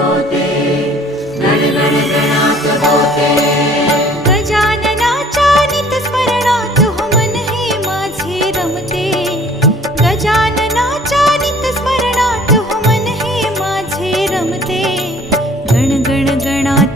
होते, गण गण गणात होते. गजाननाच्या नितस्मरणात हो मन हे माझे रमते. गजाननाच्या नितस्मरणात हो मन हे माझे रमते. गण गण गणात